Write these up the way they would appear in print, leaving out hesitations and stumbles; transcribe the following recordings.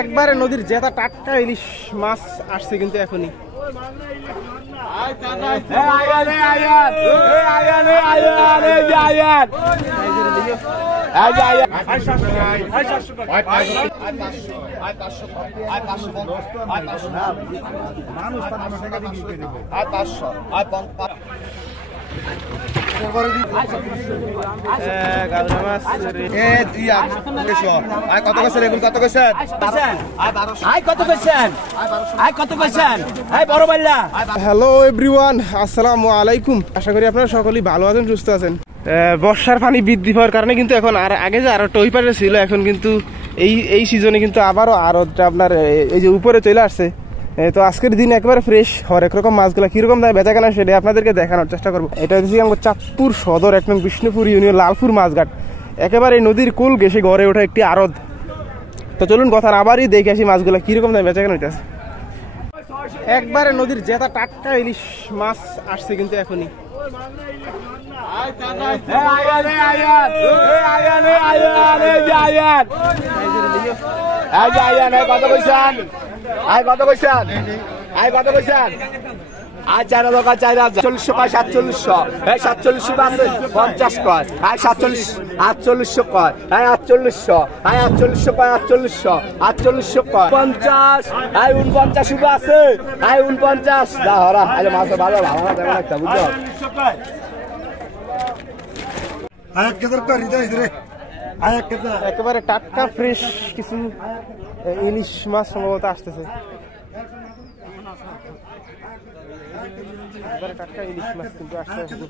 একবারে নদীর জেতা টাটকা ইলিশ মাছ আসছে কিন্তু এখনই। হ্যালো এভরিওয়ান, আসসালামু আলাইকুম। আশা করি আপনারা সকলেই ভালো আছেন, সুস্থ আছেন। বর্ষার পানি বৃদ্ধি পাওয়ার কারণে কিন্তু এখন আর আগে যে আরো ওই পাশে ছিল, এখন কিন্তু এই সিজনে কিন্তু আবারও আরোটা আপনার এই যে উপরে চলে আসছে। তো আজকের দিন একবারে ফ্রেশ হরেক রকম মাছগুলা কিরকম দামে বেচা কেনা সেটা আপনাদেরকে দেখানোর চেষ্টা করবো। এটা হচ্ছে আমার চাঁদপুর সদর একদম বিষ্ণুপুর ইউনিয়ন লালপুর মাছঘাট, একেবারে নদীর কোল ঘেঁষে গড়ে ওঠা একটি আড়ত। তো চলুন কথা আবারই দেখে আসি মাছগুলা কিরকম দামে বেচা কেনা হইতেছে। একবারে নদীর জেতা টাটকা ইলিশ মাছ আসছে কিন্তু এখনই। আচ্ছা 40 কয় 4700 47 আছে 50 কয় 47 4800 কয় 4800 4800 কয় 4800 কয় 50 49 আছে 49 দা হরা আরে মাছ ভালো ভালো না দেখ একটা বুঝছো একেবারে টাটকা ফ্রেশ কিছু ইলিশ মাছ সম্ভবত আসতেছে। টাটকা ইলিশ মাছ কিন্তু আসতে আসবে।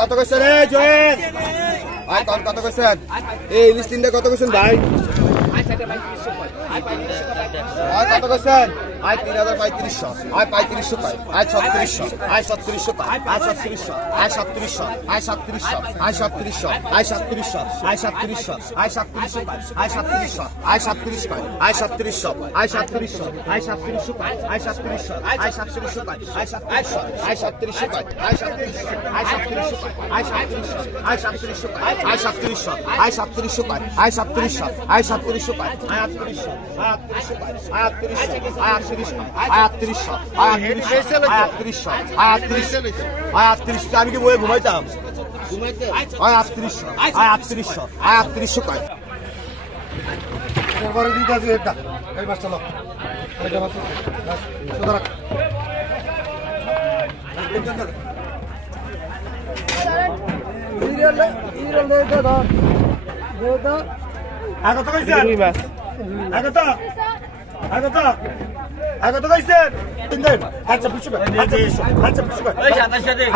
কত কইছেন রে জয়েন ভাই কত কইছেন এই ইলিশ তিনটা কত কইছেন ভাই কত কইছেন I 3500 I 3500 pi I 3600 I 3700 pi I 3700 I 3700 I 3700 I 3700 I 3700 I 3700 I 3700 pi I 3700 I 37 pi I 3700 I 3700 I 3700 pi I 3700 I 3700 pi I 3700 I 3700 pi I 3700 I 3700 pi I 3700 I 3700 pi I 3700 I 3700 pi I 3700 I 3700 pi I 3800 I 3800 I 3800 আমি কি বই ঘুমাইতাম আগত কইছেন তিন দিন আচ্ছা পুষ্প আচ্ছা পুষ্প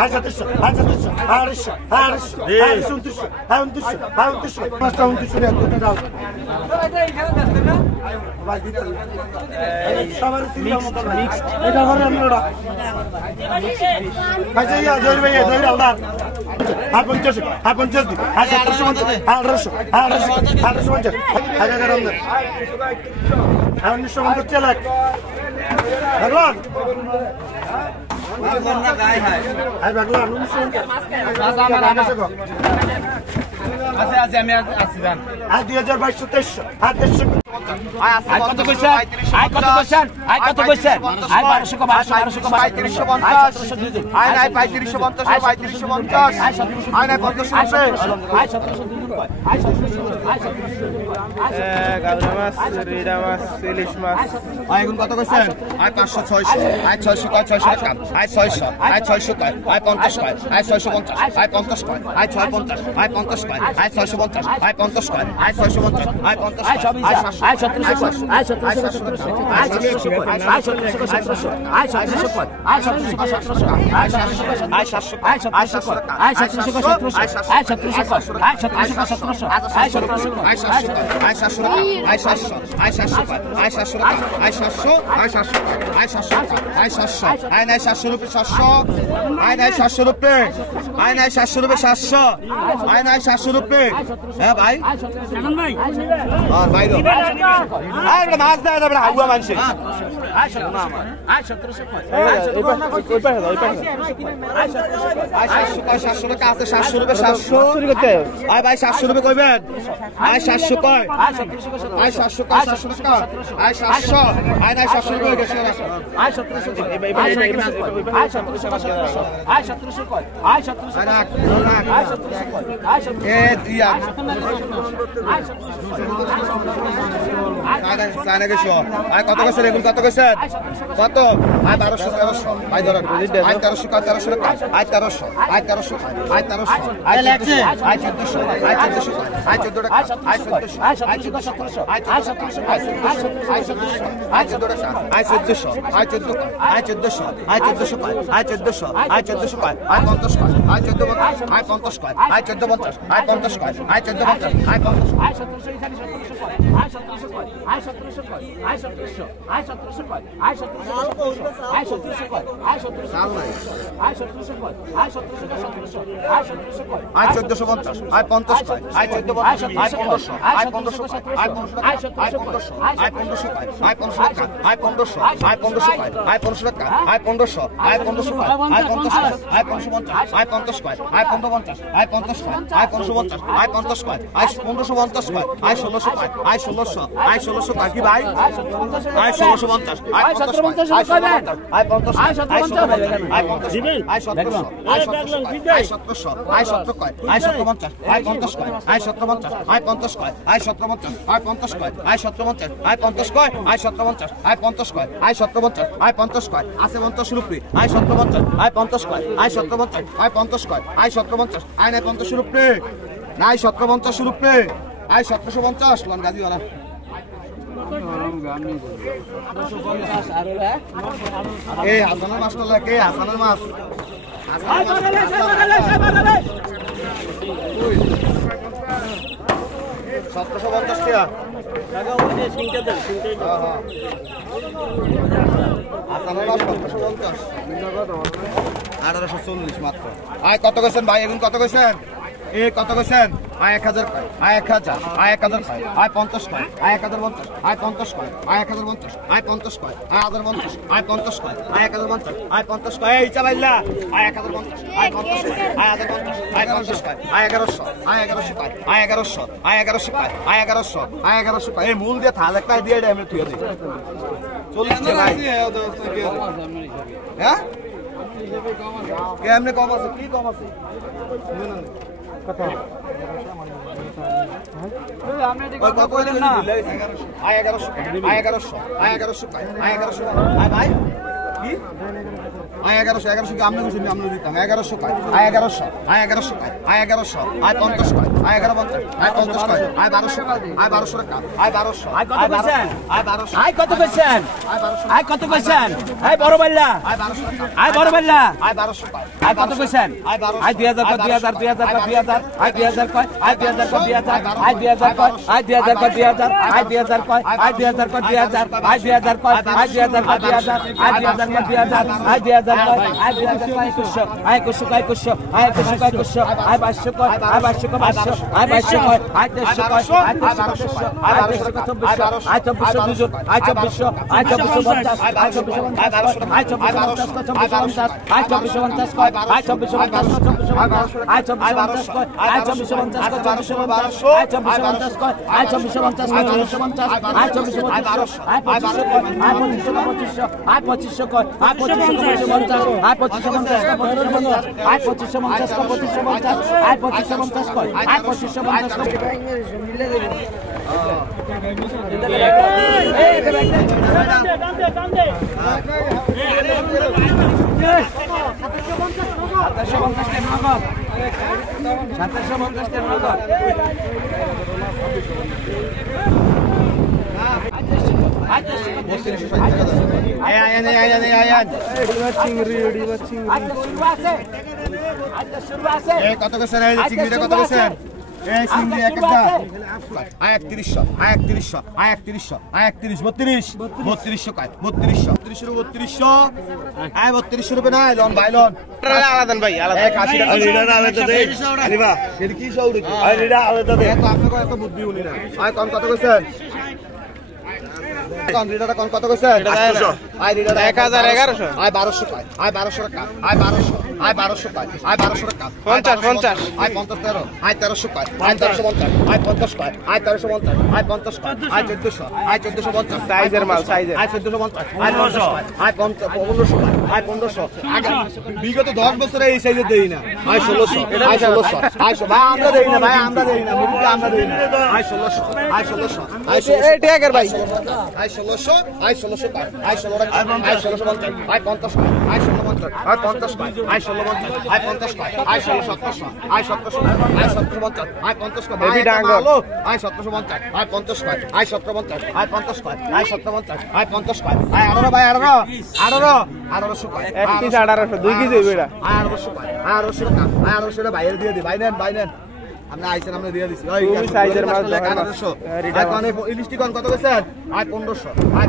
আচ্ছা পুষ্প আচ্ছা আচ্ছা এটা করে আমরা ভাই ইয়া জয় ভাই জয় আলদার আর 50 আর 50 দি আর 750 আর 1800 আর 1850 হাজার আলদার আর 1950 লাখ ভগবান না গায় হয় আর ভগবান 1950 আছে আমি আছি জান আর 2022 2300 আর 300 আয় কত কইছেন আয় কত কইছেন আয় কত কইছেন আয় 1200 কো 1200 কো 3550 আয় নাই 3550 3550 আয় নাই 500 গাউরা মাছ, রেডা মাছ, ইলিশ মাছ। আয় এখন কত কইছেন আয় 500 600 আয় 600 কয় 600 টাকা আয় 600 আয় 600 কয় আয় 50 কয় আয় 650 আয় 50 কয় আয় 650 আয় 50 কয় আয় 650 আয় 50 কয় আয় 650 আয় 50 আয় 700 আয় 1700 আয় 1700 আয় 1700 আয় 1700 আয় 1700 আয় 1700 আয় 700 আয় 700 আয় 700 আয় 700 আয় 700 আয় 1700 আয় 1700 আয় 1700 আয় 1700 আয় 700 আয় 700 আয় 700 আয় 700 আয় 700 আয় 700 আয় 700 আয় 700 আয় 700 আয় নাই 700 রুপে 700 আয় নাই 700 রুপে আয় নাই 700 রুপে 700 আয় নাই 700 রুপে হ্যাঁ ভাই এখন ভাই আর ভাই আয় বড় মাছ দাও বড় হাগুয়া মানছে আয় 1700 আয় 1700 আয় 700 টাকা আছে 700 রুপে 700 আয় ভাই 700 রুপে কইবেন আয় 700 কয় আয় 700 আয় 700 কয় 700 টাকা আয় 700 আয় নাই 700 রুপে গেছে আয় 1700 আয় 1700 আয় 1700 কয় আয় 1700 আয় 1700 কয় আয় 1700 এ দিয়া সাইনা গেছো আয় কত কইছেন এখন কত কইছেন কত আয় 1200 1300 আয় ধরেন আয় 1300 কয় 1300 টাকা আয় 1300 আয় 1300 আয় 1300 আয় 1400 আয় 1400 আয় 1400 আয় 14 টাকা আয় 1400 আয় 1700 আয় 1700 আয় 1700 আয় 1700 আয় 14 টাকা আয় 1400 আয় 14 আয় 1400 আয় 1400 আয় 1400 আয় 1400 আয় 50 আয় 14 আয় 50 আয় 14 50 আয় 50 আয় 14 50 আয় 50 আয় 1700 এখানে 1700 আয় 1700 আয় 1700 আয় 1700 আয় 1700 আয় 1700 আয় 1700 আয় 1700 সাল নাই আয় 1700 আয় 1700 আয় 1700 আয় 1450 আয় 50 আয় 14 আয় 1500 আয় 1500 আয় 1500 আয় 1500 আয় 1500 আয় 1500 আয় 1500 আয় 1500 আয় 1500 টাকা আয় 1500 আয় 1500 আয় 1500 আয় 550 আয় 50 আয় 550 আয় 50 আয় 550 আয় 50 আয় 1550 আয় 1600 আয় 1600 আয় 1600 কি ভাই আয় 1650 আয় 1750 আয় 1750 আয় 50 আয় 1750 আয় 50 আয় 1700 আয় 1700 আয় 1700 আয় 17 আয় 1750 আয় 50 আয় 1750 আয় 50 আয় 1750 আয় 50 আয় 1750 আয় 50 আয় 1750 আয় 50 আয় 1750 আয় 50 আছে 50 রুপি আয় 1750 আয় 50 আয় 1750 আয় 50 আয় 1750 আয় নাই 50 রুপি নাই 1750 রুপি আয় 1750 লন গাজীওয়ালা এই হাসানের মাছটা লাগে হাসানের মাছ 1750 টাকা হাসানের মাছ 1750 1840 মাত্র আয় কত গেছেন ভাই এখন কত গেছেন এ কত গেছেন আয় 1000 আয় 1000 আয় 1000 আয় 50 আয় 1050 আয় 50 আয় 1050 আয় 50 আয় 1050 আয় 50 আয় 1050 আয় 50 এই চালাইলা আয় 1050 আয় 50 আয় 1050 আয় 50 আয় 1100 আয় 1100 আয় 1100 আয় 1100 আয় 1100 আয় 1100 এই মূল দিয়ে থাল একটা দিয়ে আমি তুই দে 40 টাকা হ্যাঁ কেমনে কম আছে কি কম আছে কথা আপনি কইলেন না আয় 1100 আয় 1100 আয় 1100 আয় 1100 আয় ভাই কি আয় 1100 কি আমনে কইছেন আমনে দিতাম 1100 কয় আয় 1100 আয় 1100 কয় আয় 1100 আয় 50 কয় আয় 1150 আয় 50 কয় আয় 1200 কয় আয় 1200 টাকা আয় 1200 আয় কত কইছেন আয় 1200 আয় কত কইছেন আয় 1200 আয় কত কইছেন আয় বড় বাল্লা আয় 1200 টাকা আয় বড় বাল্লা আয় 1200 কয় আয় কত কইছেন আয় 1200 আয় 2000 কয় 2000 আয় 2000 কয় আয় 2000 কয় 2000 আয় 2000 কয় আয় 2000 কয় 2000 আয় 2000 কয় 2000 আয় 2000 কয় 2000 আয় 2000 কয় 2000 আয় 2000 কয় 2000 আয় 2000 কয় 2000 আয় 2000 কয় 2000 আয় 2000 কয় 2100 আয় 2100 কয় 2100 আয় 2100 কয় 2100 আয় 2200 কয় আয় 2200 কয় 2200 আয় 2200 কয় আয় 2300 কয় আয় 2300 আয় 2300 কয় 2400 আয় 2400 দুজন আয় 2400 আয় 2450 আয় 2450 আয় 2450 আয় 2450 কয় আয় 2450 আয় 2450 কয় আয় 2450 কয় 2450 আয় 2450 কয় আয় 2450 কয় 2450 আয় 2450 আয় 2500 কয় আয় 2500 আয় 2500 কয় আয় 2550 আয় 2550 কয় 2550 আয় 2550 কয় 2550 আয় 2550 কয় আয় 2550 কয় চিংড়ি কত কইছেন এই চিংড়িটা কত কইছেন এই চিংড়ি এক একটা আয় 3100 আয় 3100 আয় 3100 আয় 31 32 কয় 3200 3200 আয় 3200 রুপে না লন ভাই লন আলাদা ভাই আলাদা 80 টাকা লিটার আলাদা দেই আলিবা এর কি সৌরি আয় লিটার আলাদা দেই তো আপনাকে এত বুদ্ধি উনি না আয় কোন কত কইছেন কোন লিটারটা কোন কত কইছেন 800 আয় লিটার 1100 আয় 1200 কয় আয় 1200 টাকা আয় 1200 আয় 1200 কয় আয় 1200 টাকা 50 আয় 50 13 আয় 1300 কয় আয় 1350 আয় 50 কয় আয় 1350 আয় 50 কয় আয় 1400 আয় 1450 সাইজের মাল সাইজের আয় 1450 আয় 900 আয় 1500 আয় 1500 আগে বিগত 10 বছরে এই সাইজে দেই না আয় 1600 আয় 1600 আয় ভাই আমরা দেই না ভাই আমরা দেই না মুরগি আমরা দেই না আয় 1600 আয় 1600 আয় এই ট্যাগের ভাই আয় 1600 আয় 1600 টাকা আয় 16 টাকা আয় 1650 আয় 50 টাকা আয় 1650 আয় 50 টাকা আয় 1650 আয় 50 টাকা আয় 1700 আয় 1700 আয় 1750 আয় 50 টাকা বেবি ডাঙ্গর আয় 1750 আয় 50 টাকা আয় 1750 আয় 50 টাকা আয় 1750 আয় 50 টাকা আয় 18 ভাই 1800 টাকা এক পিস 1800 2 কেজি হইবে এটা আয় 1800 টাকা আয় 1800 টাকা আয় 1800 টাকা বাইরে দিয়ে দি ভাই নেন আমরা আইছেন আমরা দিয়ে দিছি ওই সাইজের মাছ 1800 আয় কোন ইলিশটি কোন কত কইছেন আয় 1500 আয়